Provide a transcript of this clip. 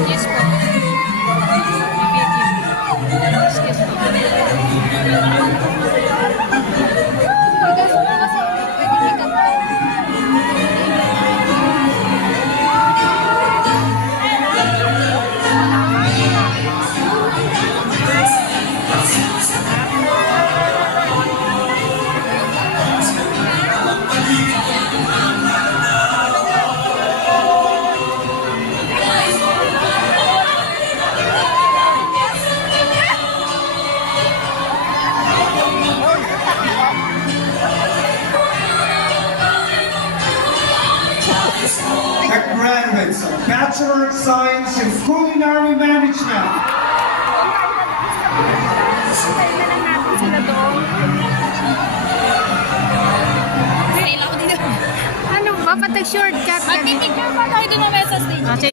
Excuse me. The graduates of Bachelor of Science in Culinary Management. Ano ba? Patag shortcut ka. Magpipicture pa tayo dun sa stage.